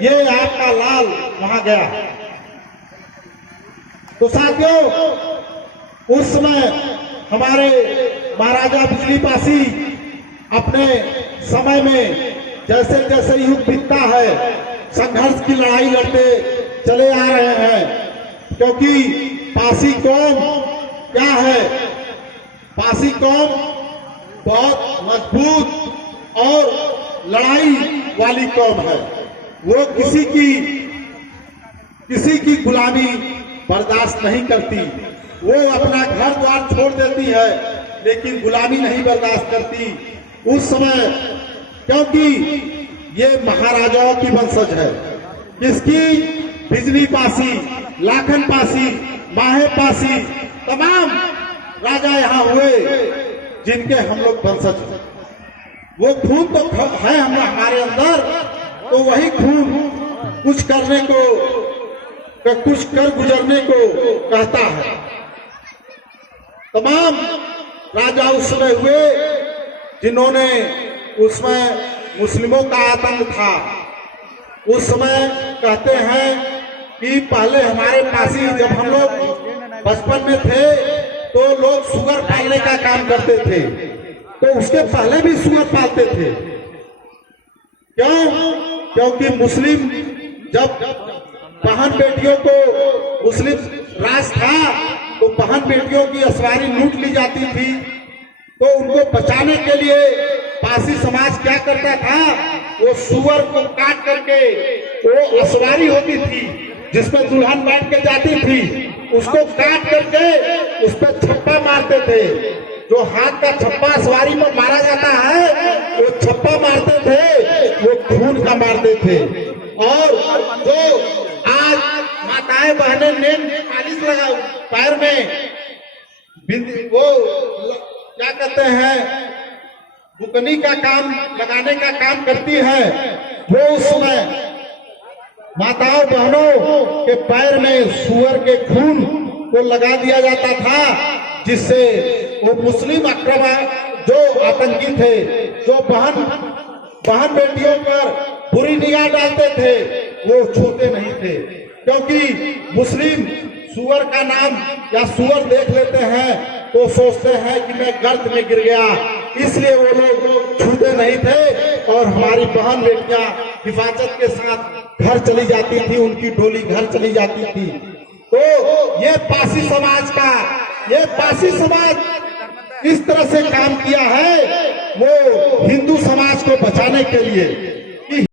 ये आपका लाल वहां गया। तो साथियों, उस समय हमारे महाराजा बिजली पासी अपने समय में जैसे जैसे युग बीतता है संघर्ष की लड़ाई लड़ते चले आ रहे हैं, क्योंकि पासी कौम क्या है? पासी कौम बहुत मजबूत और लड़ाई वाली कौम है। वो किसी की गुलामी बर्दाश्त नहीं करती। वो अपना घर द्वार छोड़ देती है, लेकिन गुलामी नहीं बर्दाश्त करती उस समय, क्योंकि ये महाराजाओं की वंशज है। किसकी? बिजली पासी, लाखन पासी, माहे पासी, तमाम राजा यहाँ हुए जिनके हम लोग वंशज हैं। वो खून तो है हमारे अंदर, तो वही खून कुछ करने को, कुछ कर गुजरने को कहता है। तमाम राजा उस समय हुए जिन्होंने, उसमें मुस्लिमों का आतंक था। उस समय कहते हैं कि पहले हमारे पासी, जब हम लोग बचपन में थे तो लोग सुअर पालने का काम करते थे, तो उसके पहले भी सुअर पालते थे। क्यों? क्योंकि मुस्लिम, जब बहन बेटियों को, मुस्लिम राज था तो बहन बेटियों की असवारी लूट ली जाती थी, तो उनको बचाने के लिए पासी समाज क्या करता था? वो सुअर को काट करके, वो असवारी होती थी जिसमें दुल्हन बैठ के जाती थी, उसको काट करके उस पर छप्पा मारते थे। जो हाथ का छप्पा सवारी में मारा जाता है, वो छप्पा मारते थे, वो खून का मारते थे। और जो आज माताएं बहनें नेल पालिश लगा पैर में, वो क्या कहते हैं, बुकनी का काम लगाने का काम करती है, वो उस समय माताओं बहनों के पैर में सुअर के खून को लगा दिया जाता था, जिससे वो मुस्लिम आक्रमण जो आतंकी थे, जो बहन बेटियों पर बुरी निगाह डालते थे, वो छूते नहीं थे। क्योंकि मुस्लिम सुअर का नाम या सुअर देख लेते हैं तो सोचते हैं कि मैं गर्त में गिर गया, इसलिए वो लोग छूते नहीं थे। और हमारी बहन बेटियां हिफाजत के साथ घर चली जाती थी, उनकी डोली घर चली जाती थी। तो ये पासी समाज इस तरह से काम किया है, वो हिंदू समाज को बचाने के लिए।